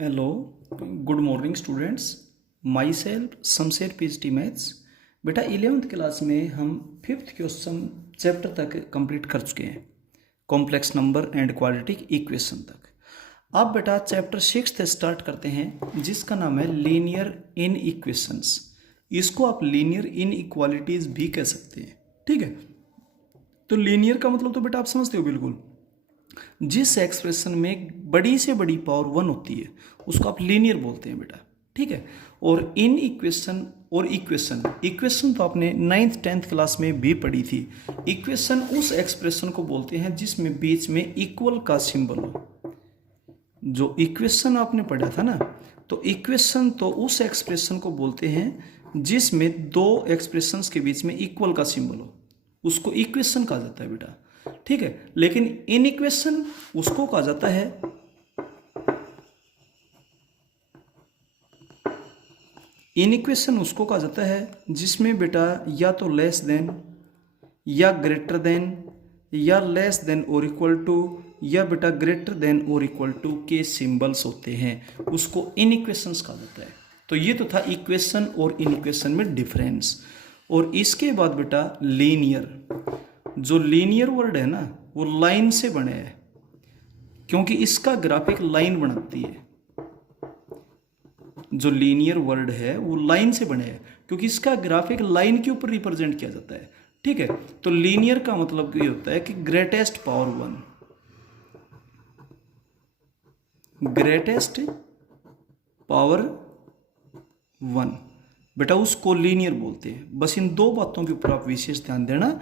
Hello, good morning students. My self Shamsher PhD maths. बेटा 11th class में हम 5th question chapter तक complete कर चुके हैं, complex number and quadratic equation तक। अब बेटा चैप्टर 6 से स्टार्ट करते हैं, जिसका नाम है लीनियर इन इक्वेशंस। इसको आप लीनियर इन इक्वालिटीज भी कह सकते हैं, ठीक है। तो लीनियर का मतलब तो बेटा आप समझते हो बिल्कुल, जिस एक्सप्रेशन में बड़ी से बड़ी पावर 1 होती है उसको आप लीनियर बोलते हैं बेटा, ठीक है। और इन इक्वेशन और इक्वेशन तो आपने 9th 10th क्लास में भी पढ़ी थी। इक्वेशन उस एक्सप्रेशन को बोलते हैं जिसमें बीच में इक्वल का सिंबल हो। जो इक्वेशन आपने पढ़ा था ना, तो इक्वेशन तो उस एक्सप्रेशन को बोलते हैं जिसमें दो एक्सप्रेशंस के बीच में इक्वल का सिंबल हो, उसको इक्वेशन कहा जाता है बेटा, ठीक है। लेकिन इन इक्वेशन उसको कहा जाता है जिसमें बेटा या तो लेस देन या ग्रेटर देन या लेस देन और इक्वल टू या बेटा ग्रेटर देन और इक्वल टू के सिंबल्स होते हैं, उसको इन इक्वेशंस कहा जाता है। तो ये तो था इक्वेशन और इन इक्वेशन में डिफरेंस। और इसके बाद बेटा लीनियर, जो लीनियर वर्ड है ना वो लाइन से बने है, क्योंकि इसका ग्राफिक लाइन बनाती है। जो लीनियर वर्ड है वो लाइन से बने है, क्योंकि इसका ग्राफिक लाइन के ऊपर रिप्रेजेंट किया जाता है, ठीक है। तो लीनियर का मतलब ये होता है कि ग्रेटेस्ट पावर 1, ग्रेटेस्ट पावर 1 बेटा उसको लीनियर बोलते हैं। बस इन दो बातों के ऊपर आप विशेष ध्यान देना,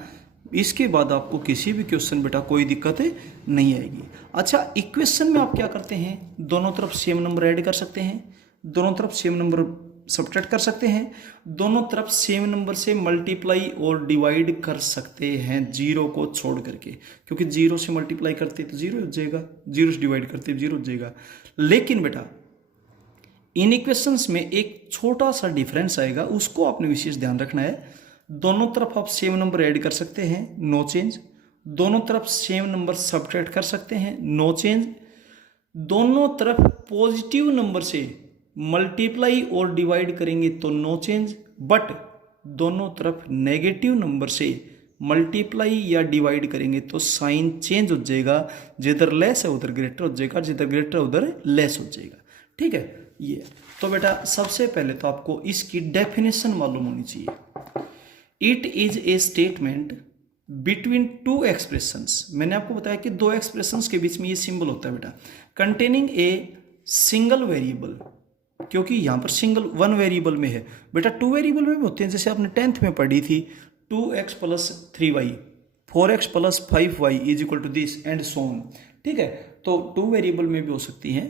इसके बाद आपको किसी भी क्वेश्चन बेटा कोई दिक्कत नहीं आएगी। अच्छा, इक्वेशन में आप क्या करते हैं, दोनों तरफ सेम नंबर ऐड कर सकते हैं, दोनों तरफ सेम नंबर सब्ट्रैक्ट कर सकते हैं, दोनों तरफ सेम नंबर से मल्टीप्लाई और डिवाइड कर सकते हैं जीरो को छोड़ करके, क्योंकि जीरो से मल्टीप्लाई करते तो जीरो हो जाएगा, जीरो से डिवाइड करते जीरो हो जाएगा। लेकिन बेटा इन इक्वेशंस में एक छोटा सा डिफरेंस आएगा, उसको आपने विशेष ध्यान रखना है। दोनों तरफ आप सेम नंबर ऐड कर सकते हैं, नो चेंज। दोनों तरफ सेम नंबर सब्ट्रैक्ट कर सकते हैं, नो चेंज। दोनों तरफ पॉजिटिव नंबर से मल्टीप्लाई और डिवाइड करेंगे तो नो चेंज, बट दोनों तरफ नेगेटिव नंबर से मल्टीप्लाई या डिवाइड करेंगे तो साइन चेंज हो जाएगा, जिधर लेस है उधर ग्रेटर हो जाएगा, जिधर ग्रेटर उधर लेस हो जाएगा, ठीक है। ये तो बेटा सबसे पहले तो आपको इसकी डेफिनेशन मालूम होनी चाहिए। It is a statement between two expressions. मैंने आपको बताया कि दो एक्सप्रेशंस के बीच में ये सिंबल होता है बेटा, कंटेनिंग ए सिंगल वेरिएबल, क्योंकि यहाँ पर सिंगल वन वेरिएबल में है बेटा, टू वेरिएबल में भी होते हैं, जैसे आपने 10th में पढ़ी थी 2x + 3y 4x + 5y is equal to this and so on, ठीक है। तो टू वेरिएबल में भी हो सकती हैं,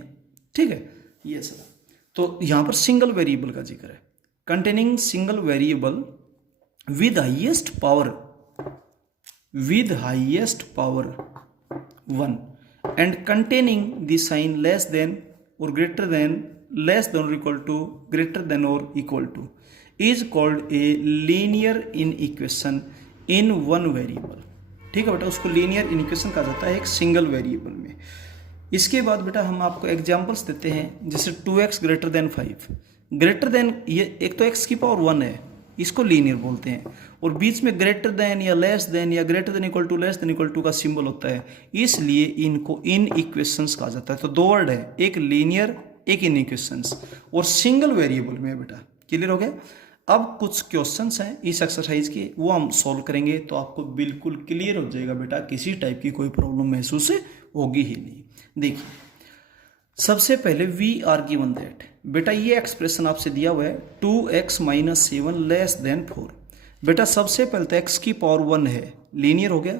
ठीक है। ये सब तो यहाँ पर सिंगल वेरिएबल का जिक्र है, containing single variable with highest power 1 and containing the sign less than or greater than, less than or equal to, greater than or equal to is called a linear inequation in one variable, ठीक है बेटा। उसको linear inequation कहा जाता है एक single variable में। इसके बाद बेटा हम आपको एग्जांपल्स देते हैं, जैसे 2x > 5 ग्रेटर देन, ये एक तो x की पावर 1 है, इसको लीनियर बोलते हैं, और बीच में ग्रेटर देन या लेस देन या greater than equal to less than equal to का सिंबल होता है, इसलिए इनको इन इक्वेशंस कहा जाता है। तो दो वर्ड है, एक लीनियर एक इन इक्वेशंस, और सिंगल वेरिएबल में बेटा। क्लियर हो गया। अब कुछ क्वेश्चंस हैं इस एक्सरसाइज के, वो हम सॉल्व करेंगे तो आपको बिल्कुल क्लियर हो जाएगा बेटा, किसी टाइप की कोई प्रॉब्लम महसूस होगी ही नहीं। देखिए सबसे पहले वी आर गिवन दैट, बेटा ये एक्सप्रेशन आपसे दिया हुआ है 2x - 7 लेस देन 4। बेटा सबसे पहले तो x की पावर 1 है, लीनियर हो गया,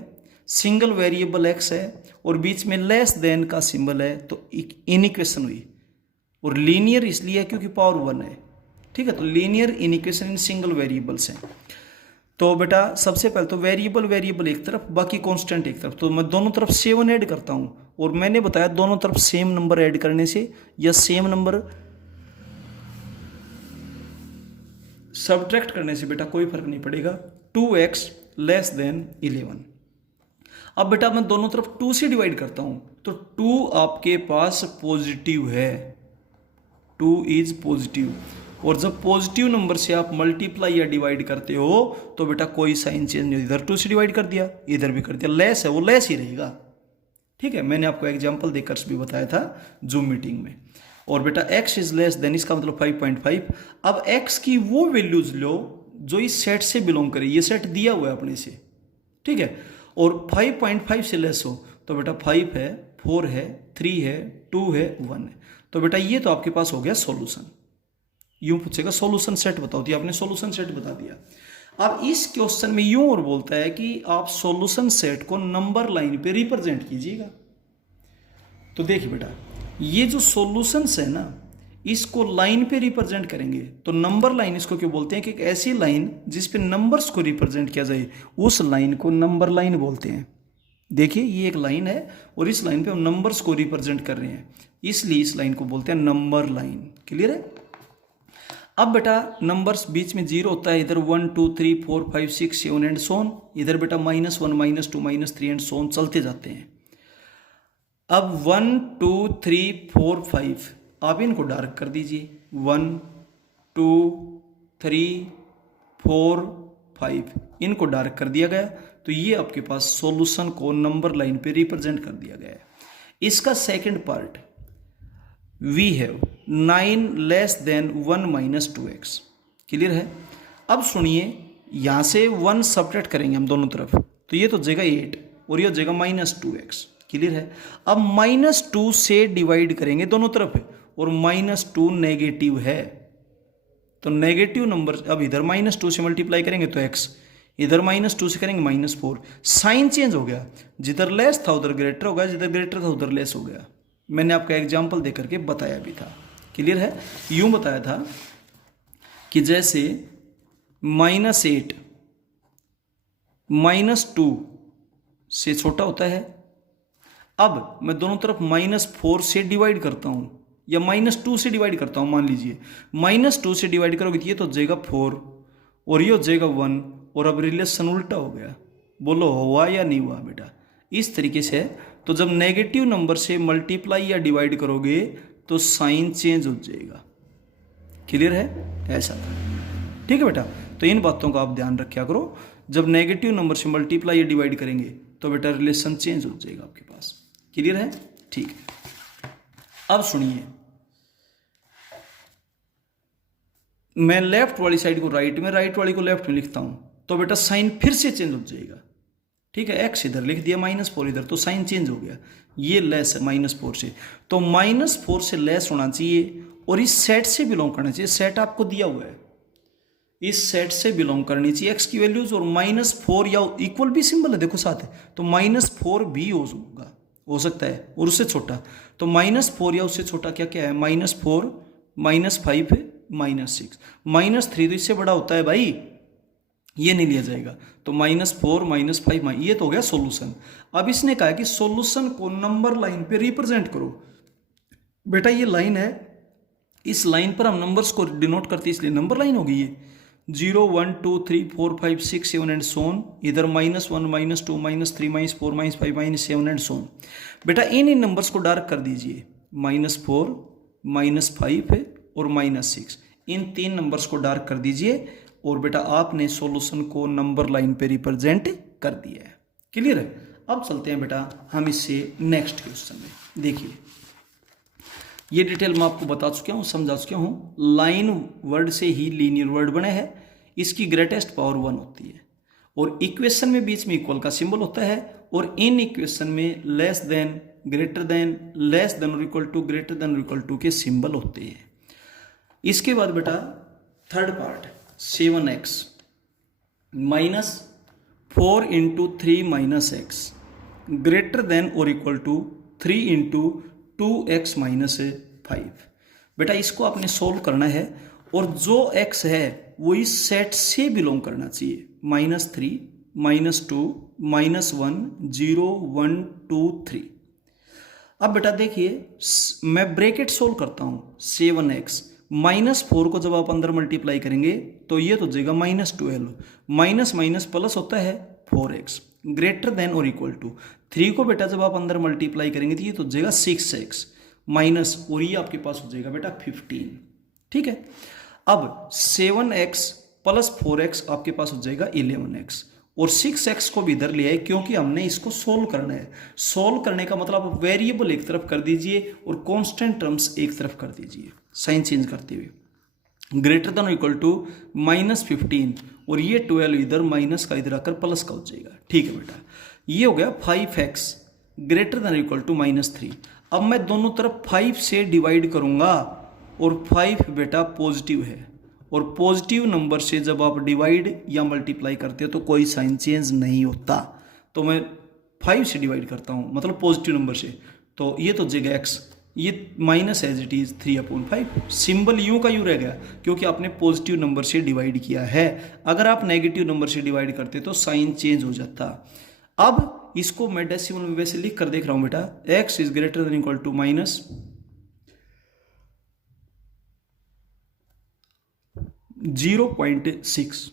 सिंगल वेरिएबल x है और बीच में लेस देन का सिंबल है, तो इन इक्वेशन हुई। और लीनियर इसलिए है क्योंकि पावर 1 है, ठीक है। तो linear in equation in single variables हैं। तो बेटा सबसे पहले तो वेरिएबल एक तरफ, बाकी कांस्टेंट एक तरफ, तो मैं दोनों तरफ 7 ऐड करता हूं, और मैंने बताया दोनों तरफ सेम नंबर ऐड करने से या सेम नंबर सब्ट्रैक्ट करने से बेटा कोई फर्क नहीं पड़ेगा। 2x less than 11। अब बेटा मैं दोनों तरफ 2 से डिवाइड करता हूं, तो 2 आपके पास पॉजिटिव है, 2 इज पॉजिटिव। और जब पॉजिटिव नंबर से आप मल्टीप्लाई या डिवाइड करते हो तो बेटा कोई साइन चेंज नहीं, इधर 2 से डिवाइड कर दिया, इधर भी कर दिया, लेस है वो लेस ही रहेगा। ठीक है, मैंने आपको एग्जांपल देकर भी बताया था जूम मीटिंग में। और बेटा x इज लेस देन, इसका मतलब 5.5। अब x की वो वैल्यूज लो जो इस सेट से बिलोंग करे, ये सेट दिया हुआ है अपने से, ठीक है, और 5.5 से लेस हो तो बेटा 5 है, 4 है, 3 है, 2 है, 1 है। तो बेटा ये तो आपके पास हो गया सॉल्यूशन। यूं पूछेगा सॉल्यूशन सेट बताओ, तो आपने सॉल्यूशन सेट बता दिया। अब इस क्वेश्चन में यूं और बोलता है कि आप सॉल्यूशन सेट को नंबर लाइन पे रिप्रेजेंट कीजिएगा। तो देखिए बेटा, ये जो सॉल्यूशंस है ना, इसको लाइन पे रिप्रेजेंट करेंगे तो नंबर लाइन इसको क्यों बोलते हैं कि एक ऐसी लाइन जिस पे नंबर्स को रिप्रेजेंट किया जाए, उस लाइन को नंबर लाइन बोलते हैं। देखिए ये एक लाइन है और इस लाइन पे हम नंबर्स को रिप्रेजेंट कर रहे हैं, इसलिए इस लाइन को बोलते हैं नंबर लाइन। क्लियर है? अब बेटा नंबर्स बीच में 0 होता है, इधर 1 2 3 4 5 6 7 एंड सोन, इधर बेटा -1 -2 -3 एंड सोन चलते जाते हैं। अब 1 2 3 4 5 आप इनको डार्क कर दीजिए, 1 2 3 4 5 इनको डार्क कर दिया गया, तो ये आपके पास सॉल्यूशन को नंबर लाइन पे रिप्रेजेंट कर दिया गया है। इसका second part we have 9 less than 1 - 2x। Clear है? अब सुनिए, यहां से 1 सब्ट्रैक्ट करेंगे हम दोनों तरफ, तो ये तो हो जाएगा 8 और ये हो जाएगा -2x। क्लियर है? अब -2 से डिवाइड करेंगे दोनों तरफ और -2 नेगेटिव है, तो नेगेटिव नंबर अब इधर -2 से मल्टीप्लाई करेंगे तो x, इधर -2 से करेंगे -4। साइन चेंज हो गया, जिधर लेस था उधर ग्रेटर हो गया, जिधर ग्रेटर था उधर लेस हो गया। मैंने आपका एग्जाम्पल देकर के बताया भी था। क्लियर है? यूं बताया था कि जैसे -8 -2 से छोटा होता है। अब मैं दोनों तरफ -4 से डिवाइड करता हूं या -2 से डिवाइड करता हूं, मान लीजिए -2 से डिवाइड करोगे तो ये तो हो जाएगा 4 और ये हो जाएगा 1, और अब रिलेशन उल्टा हो गया। बोलो हुआ या नहीं हुआ बेटा? इस तरीके से, तो जब नेगेटिव नंबर से मल्टीप्लाई या डिवाइड करोगे तो साइन चेंज हो जाएगा। क्लियर है? ऐसा था। ठीक है बेटा, तो इन बातों का आप ध्यान रखा करो। जब नेगेटिव नंबर से मल्टीप्लाई या डिवाइड करेंगे तो बेटा रिलेशन चेंज हो जाएगा आपके पास। क्लियर है? ठीक है, अब सुनिए, मैं लेफ्ट वाली साइड को राइट में, राइट वाली को लेफ्ट में लिखता हूं तो बेटा साइन फिर से चेंज हो जाएगा। ठीक है, x इधर लिख दिया, -4 इधर, तो साइन चेंज हो गया, ये लेस है -4 से, तो -4 से लेस होना चाहिए और इस सेट से बिलोंग करना चाहिए। सेट आपको दिया हुआ है, इस सेट से बिलोंग करनी चाहिए x की वैल्यूज, और -4 या इक्वल भी सिंबल है देखो साथ है, तो -4 भी होगा, हो सकता है, और उससे छोटा, तो -4 या उससे छोटा क्या क्या है, -4 -5 है, -6, -3 तो इससे बड़ा होता है भाई, ये नहीं लिया जाएगा, तो -4 -5 ये तो हो गया सॉल्यूशन। अब इसने कहा कि सॉल्यूशन को नंबर लाइन पे रिप्रेजेंट करो। बेटा ये लाइन है, इस लाइन पर हम नंबर्स को डिनोट करते हैं, इसलिए नंबर लाइन हो गई है। 0 1 2 3 4 5 6 7 एंड सोन, इधर -1 -2 -3 -4 -5 -7 एंड सोन। बेटा इन नंबर्स को डार्क कर दीजिए, -4 -5 है और -6, इन 3 नंबर्स को डार्क कर दीजिए और बेटा आपने सॉल्यूशन को नंबर लाइन पे रिप्रेजेंट कर दिया है। क्लियर है? अब चलते हैं बेटा हम इससे नेक्स्ट क्वेश्चन में। देखिए ये डिटेल मैं आपको बता चुका हूँ, समझा चुका हूँ। लाइन वर्ड से ही लीनियर वर्ड बने हैं, इसकी ग्रेटेस्ट पावर 1 होती है और इक्वेशन में बीच में इक्वल का सिंबल होता है, और इन इक्वेशन में less than, greater than, less than और इक्वल टू, ग्रेटर देन और इक्वल टू के सिंबल होते हैं। इसके बाद बेटा third part 7x -4 × 3 - x greater than और इक्वल टू 3 × 2x - 5। बेटा इसको आपने सोल्व करना है और जो x है वो इस सेट से बिलोंग करना चाहिए, -3 -2 -1 0 1 2 3। अब बेटा देखिए मैं ब्रैकेट सोल्व करता हूं, 7x -4 को जब आप अंदर मल्टीप्लाई करेंगे तो ये तो हो जाएगा -12, माइनस माइनस प्लस होता है 4x ग्रेटर देन और इक्वल टू 3 को बेटा जब आप अंदर मल्टीप्लाई करेंगे तो ये तो हो जाएगा 6x माइनस, और ये आपके पास हो जाएगा बेटा 15। ठीक है, अब 7x प्लस 4x आपके पास हो जाएगा 11x, और 6x को भी इधर ले आए क्योंकि हमने इसको सोल्व करना है। सोल्व करने का मतलब वेरिएबल एक तरफ कर दीजिए और कांस्टेंट टर्म्स एक तरफ कर दीजिए, साइन चेंज करते हुए। ग्रेटर देन इक्वल टू -15, और ये 12 इधर माइनस का इधर आकर प्लस का हो जाएगा। ठीक है बेटा, ये हो गया 5x greater than equal to -3। अब मैं दोनों तरफ 5 से डिवाइड करूंगा, और 5 बेटा पॉजिटिव है, और पॉजिटिव नंबर से जब आप डिवाइड या मल्टीप्लाई करते हो तो कोई साइन चेंज नहीं होता। तो मैं 5 से डिवाइड करता हूँ, मतलब पॉजिटिव नंबर से, तो ये तो जगह x, ये minus as it is 3/5। Symbol यूं का यूं रह गया क्योंकि आपने पॉजिटिव नंबर से डिवाइड किया है। अगर आप नेगेटिव नंबर से डिवाइड करते तो साइन चेंज हो जाता। अब इसको मैं डेसिमल में वैसे लिख कर देख रहा हूं बेटा, x is greater than equal to -0.6।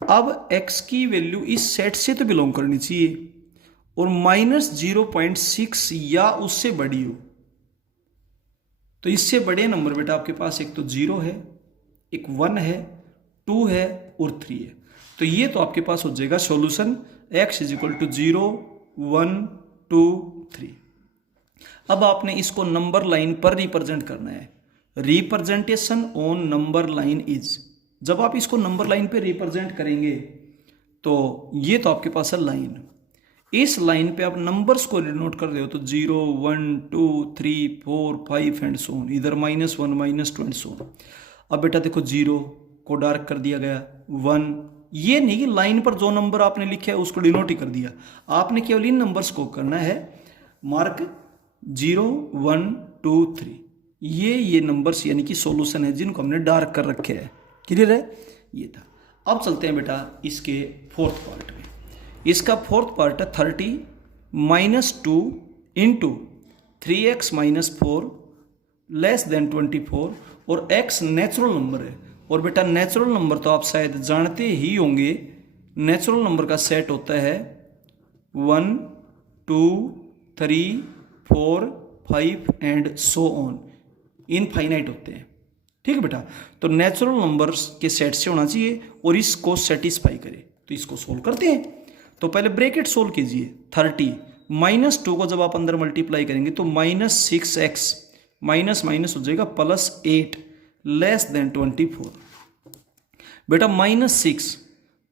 अब x की वैल्यू इस सेट से तो बिलोंग करनी चाहिए, और -0.6 या उससे बड़ी हो। तो इससे बड़े नंबर बेटा आपके पास एक तो 0 है, एक 1 है, 2 है और 3 है। तो ये तो आपके पास हो जाएगा solution x is equal to 0, 1, 2, 3। अब आपने इसको नंबर लाइन पर रिप्रेजेंट करना है। Representation on number line is, जब आप इसको नंबर लाइन पे रिप्रेजेंट करेंगे तो ये तो आपके पास है लाइन, इस लाइन पे आप नंबर्स को डिनोट कर रहे हो तो 0, 1, 2, 3, 4, 5 एंड सो ऑन, इधर -1, -2 एंड सो ऑन। अब बेटा देखो 0 को डार्क कर दिया गया, 1, ये नहीं कि लाइन पर जो नंबर आपने लिखे है उसको डिनोट ही कर दिया, आपने केवल इन नंबर्स को करना है मार्क 0, 1, 2, 3। ये नंबर्स यानी कि सॉल्यूशन है जिनको हमने डार्क कर रखे हैं। क्लियर है, ये था। अब चलते हैं बेटा इसके फोर्थ पार्ट में। इसका फोर्थ पार्ट है 30 -2 इंटू 3x - 4 लेस देन 24, और x नेचुरल नंबर है। और बेटा नेचुरल नंबर तो आप शायद जानते ही होंगे, नेचुरल नंबर का सेट होता है 1, 2, 3, 4, 5 एंड सो ऑन, इनफाइनाइट होते हैं। ठीक है बेटा, तो नेचुरल नंबर्स के सेट से होना चाहिए और इसको सेटिस्फाई करे। तो इसको सोल्व करते हैं। तो पहले ब्रैकेट सोल्व कीजिए, 30 -2 को जब आप अंदर मल्टीप्लाई करेंगे तो -6x माइनस माइनस हो जाएगा +8 लेस देन 24। बेटा -6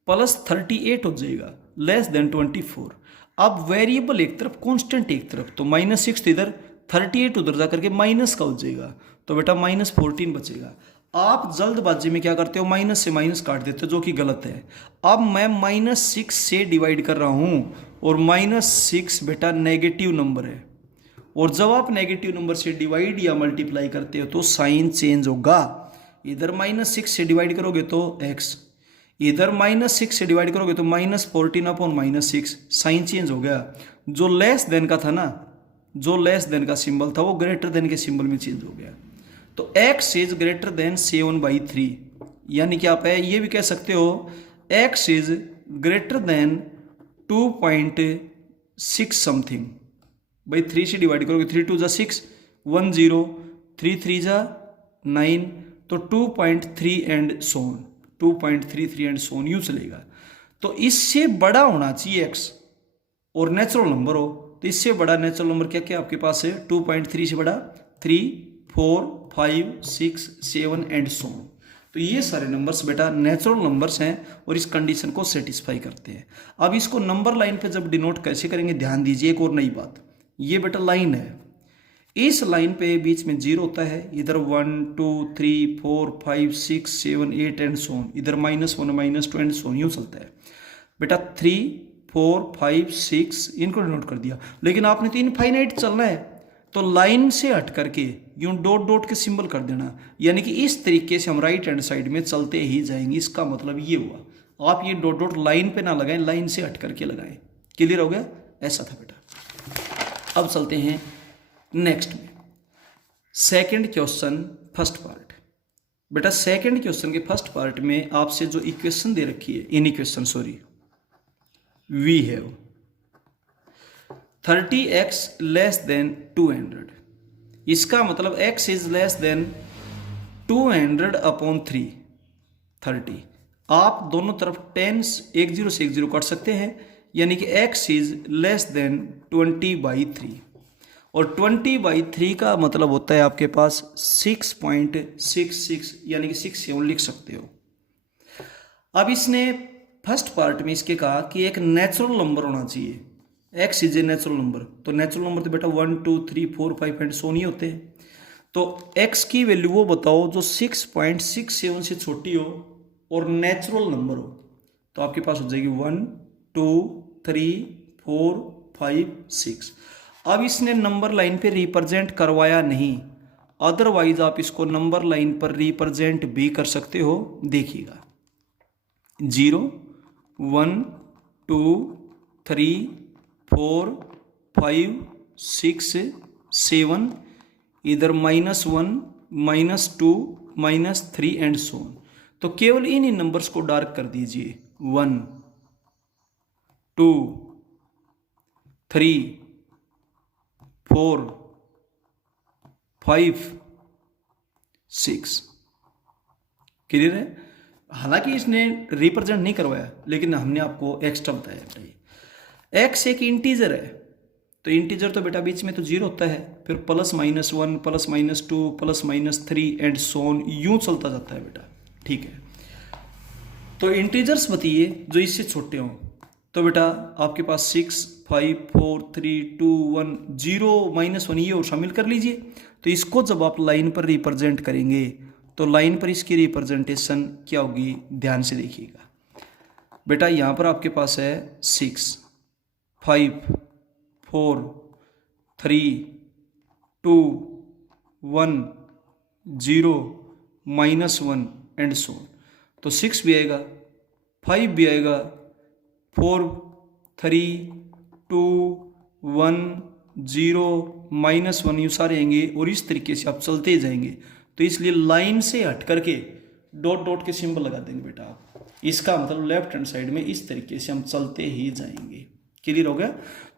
+38 हो जाएगा लेस देन 24। अब वेरिएबल एक तरफ कांस्टेंट एक तरफ, तो -6 इधर 38 उधर जाकर के माइनस का हो जाएगा, तो बेटा -14 बचेगा। आप जल्दबाजी में क्या करते हो, माइनस से माइनस काट देते हो, जो कि गलत है। अब मैं -6 से डिवाइड कर रहा हूं, और -6 बेटा नेगेटिव नंबर है, और जब आप नेगेटिव नंबर से डिवाइड या मल्टीप्लाई करते हो तो साइन चेंज होगा। इधर -6 से डिवाइड करोगे तो x, इधर -6 से डिवाइड करोगे तो -14/-6, साइन चेंज हो गया। जो लेस देन का था ना, जो लेस देन का सिंबल था वो ग्रेटर देन के सिंबल में चेंज हो गया। तो x इज ग्रेटर देन 7/3, यानी कि आप ये भी कह सकते हो x is greater then 2.6 something. भाई 3 से डिवाइड करोगे, 3 2 6, 1 0, 3 3 9, तो 2.3 एंड सोन, 2.33 एंड सोन यूं चलेगा। तो इससे बड़ा होना चाहिए x, और नेचुरल नंबर हो तो इससे बड़ा नेचुरल नंबर क्या क्या आपके पास है, 2.3 से बड़ा 3, 4, 5, 6, 7 एंड सो ऑन। तो ये सारे नंबर्स बेटा नेचुरल नंबर्स हैं और इस कंडीशन को सेटिस्फाई करते हैं। अब इसको नंबर लाइन पे जब डिनोट कैसे करेंगे, ध्यान दीजिए एक और नई बात। ये बेटा लाइन है, इस लाइन पे बीच में 0 होता है, इधर 1 2 3 4 5 6 7 8 एंड सो ऑन, इधर -1 -2 एंड सो ऑन यूं चलता है। बेटा 3 4 5 6 इनको डिनोट कर दिया, लेकिन आपने तो इनफाइनाइट चलना है, तो लाइन से हट करके यूं डॉट डॉट के सिंबल कर देना, यानी कि इस तरीके से हम राइट हैंड साइड में चलते ही जाएंगे। इसका मतलब ये हुआ, आप ये डॉट डॉट लाइन पे ना लगाएं, लाइन से हट करके लगाएं। क्लियर हो गया, ऐसा था बेटा। अब चलते हैं नेक्स्ट में, सेकंड क्वेश्चन फर्स्ट पार्ट। बेटा सेकंड क्वेश्चन के फर्स्ट पार्ट में आपसे जो इक्वेशन दे रखी है, inequation sorry, we have 30x less than 200, इसका मतलब x इज लेस देन 200/3 30। आप दोनों तरफ टेंस एक जीरो से एक जीरो काट सकते हैं, यानी कि x इज लेस देन 20/3 और 20/3 का मतलब होता है आपके पास 6.66 यानी कि 6 7 लिख सकते हो। अब इसने फर्स्ट पार्ट में इसके कहा कि एक नेचुरल नंबर होना चाहिए, x is a natural number. तो नेचुरल नंबर तो बेटा 1 2 3 4 5 एंड सो नहीं होते। तो x की वैल्यू वो बताओ जो 6.67 से छोटी हो और नेचुरल नंबर हो। तो आपके पास हो जाएगी 1 2 3 4 5 6। अब इसने नंबर लाइन पे रिप्रेजेंट करवाया नहीं, अदरवाइज आप इसको नंबर लाइन पर रिप्रेजेंट भी कर सकते हो। देखिएगा 0 1 2 3 4 5 6 7, इधर -1 -2 -3 एंड सो ऑन। तो केवल इन नंबर्स को डार्क कर दीजिए 1 2 3 4 5 6। क्लियर है? हालांकि इसने रिप्रेजेंट नहीं करवाया, लेकिन हमने आपको एक्स्ट्रा बताया। एक्स एक इंटीजर है, तो इंटीजर तो बेटा बीच में तो जीरो होता है, फिर +-1 +-2 +-3 एंड सो ऑन, यूं चलता जाता है बेटा। ठीक है, तो इंटीजर्स बताइए जो इससे छोटे हों। तो बेटा आपके पास 6 5 4 3 2 1 0 -1 ये और शामिल कर लीजिए। तो इसको जब आप लाइन पर रिप्रेजेंट करेंगे तो लाइन पर इसकी रिप्रेजेंटेशन क्या होगी, ध्यान से देखिएगा बेटा। यहाँ पर आपके पास है 6 5 4 3 2 1 0 -1 एंड सो। तो 6 भी आएगा, 5 भी आएगा, 4 3 2 1 0 -1 यूँ सारे आएंगे और इस तरीके से आप चलते जाएंगे। तो इसलिए लाइन से हट करके डॉट डॉट के सिंबल लगा देंगे बेटा आप। इसका मतलब लेफ्ट हैंड साइड में इस तरीके से हम चलते ही जाएंगे। क्लियर हो गया?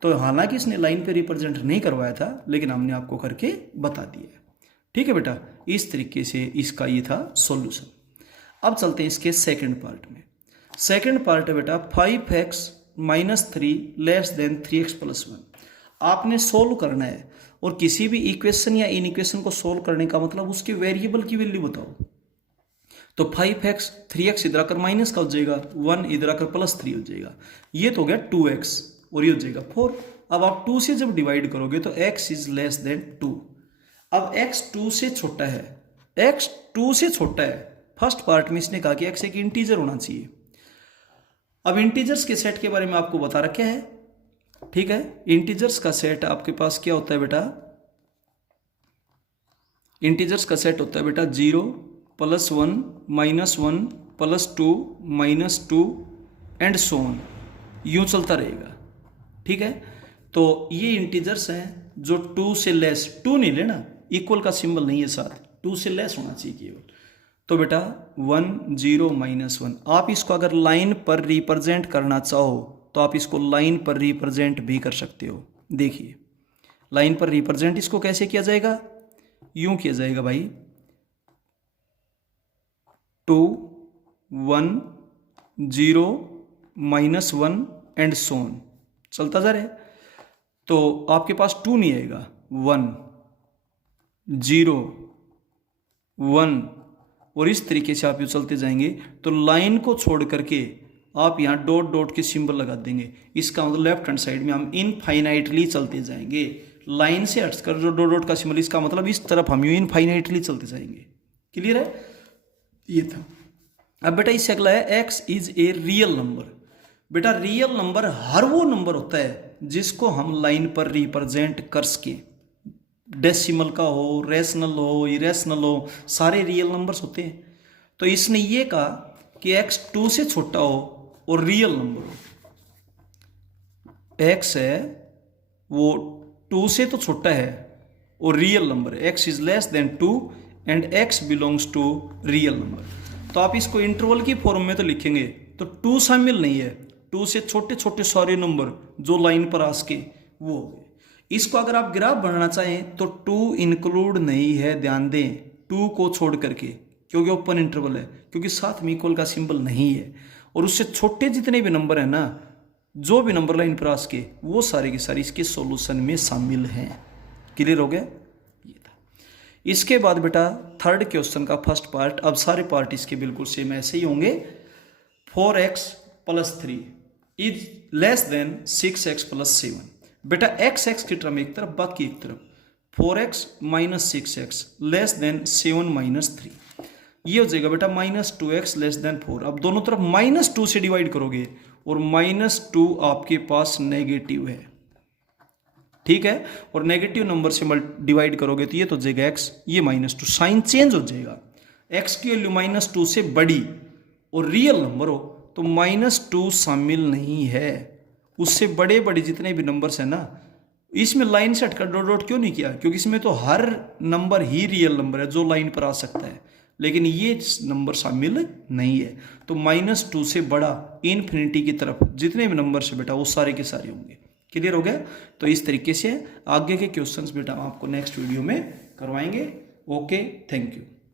तो हालांकि इसने लाइन पे रिप्रेजेंट नहीं करवाया था, लेकिन हमने आपको करके बता दिया। ठीक है बेटा, इस तरीके से इसका ये था सॉल्यूशन। अब चलते हैं इसके सेकंड पार्ट में। सेकंड पार्ट है बेटा 5x - 3 लेस देन 3x + 1। आपने सोल्व करना है, और किसी भी इक्वेशन या इन इक्वेशन को सोल्व करने का मतलब उसके वेरिएबल की वैल्यू बताओ। तो 5x 3x इधर आकर माइनस का हो जाएगा, 1 इधर आकर +3 हो जाएगा, ये तो हो गया 2x और ये हो जाएगा 4। अब आप 2 से जब डिवाइड करोगे तो x इज लेस देन 2। अब x 2 से छोटा है, x 2 से छोटा है। फर्स्ट पार्ट में इसने कहा कि x एक इंटीजर होना चाहिए। अब इंटीजर्स के सेट के बारे में आपको बता रखा है। ठीक है, इंटीजर्स का सेट आपके पास क्या होता है बेटा, इंटीजर्स का सेट होता है बेटा 0 +1 -1 +2 -2 एंड सो ऑन, यूं चलता रहेगा। ठीक है, तो ये इंटीजर्स हैं जो 2 से लेस, 2 नहीं लेना, इक्वल का सिंबल नहीं है साथ, 2 से लेस होना चाहिए केवल। तो बेटा 1 0 -1, आप इसको अगर लाइन पर रिप्रेजेंट करना चाहो तो आप इसको लाइन पर रिप्रेजेंट भी कर सकते हो। देखिए लाइन पर रिप्रेजेंट इसको कैसे किया जाएगा, यूं किया जाएगा भाई 2 1 0 -1 एंड सो ऑन, चलता जा रहा है। तो आपके पास 2 नहीं आएगा, 1 0 1 और इस तरीके से आप ये चलते जाएंगे। तो लाइन को छोड़ करके आप यहाँ डॉट डॉट के सिंबल लगा देंगे। इसका मतलब लेफ्ट हैंड साइड में हम इनफाइनाइटली चलते जाएंगे। लाइन से हटकर जो डॉट डॉट का सिंबल, इसका मतलब इस तरफ हम यूं इनफाइनाइटली चलते जाएंगे। क्लियर है? ये था। अब बेटा इससे अगला है x is a real number. बेटा रियल नंबर हर वो नंबर होता है जिसको हम लाइन पर रिप्रेजेंट कर सके। डेसिमल का हो, रेशनल हो, इरेशनल हो, सारे रियल नंबर्स होते हैं। तो इसने ये कहा कि x 2 से छोटा हो और रियल नंबर हो। x है वो 2 से तो छोटा है और रियल नंबर है, x is less than 2 and x belongs to real number. तो आप इसको इंटरवल की फॉर्म में तो लिखेंगे तो 2 शामिल नहीं है, 2 से छोटे छोटे सारे नंबर जो लाइन पर आ सके वो हो गए। इसको अगर आप ग्राफ बनाना चाहें तो 2 इंक्लूड नहीं है, ध्यान दें, 2 को छोड़ करके, क्योंकि ओपन इंटरवल है, क्योंकि साथ में इक्वल का सिंबल नहीं है। और उससे छोटे जितने भी नंबर है ना, जो भी नंबर लाइन पर आस के, वो सारे के सारे इसके सॉल्यूशन में शामिल हैं। क्लियर हो गया? ये था। इसके बाद बेटा थर्ड क्वेश्चन का फर्स्ट पार्ट, अब सारे पार्ट इसके बिल्कुल सेम ऐसे ही होंगे। 4x + 3 is less then 6x + 7। बेटा x की टर्म एक तरफ, बाकी एक तरफ 4x - 6x लेस देन 7 - 3। ये हो जाएगा बेटा -2x लेस देन 4। अब दोनों तरफ -2 से डिवाइड करोगे और -2 आपके पास नेगेटिव है, ठीक है, और नेगेटिव नंबर से डिवाइड करोगे तो ये तो हो जाएगा x, ये -2, साइन चेंज हो जाएगा। x की वैल्यू -2 से बड़ी और रियल नंबर हो तो -2 शामिल नहीं है। उससे बड़े बड़े जितने भी नंबर्स हैं ना, इसमें लाइन से हटकर डॉट डॉट क्यों नहीं किया? क्योंकि इसमें तो हर नंबर ही रियल नंबर है जो लाइन पर आ सकता है, लेकिन ये नंबर शामिल नहीं है। तो -2 से बड़ा इन्फिनिटी की तरफ जितने भी नंबर से बेटा वो सारे के सारे होंगे। क्लियर हो गया? तो इस तरीके से आगे के क्वेश्चंस बेटा हम आपको नेक्स्ट वीडियो में करवाएंगे। Okay, thank you.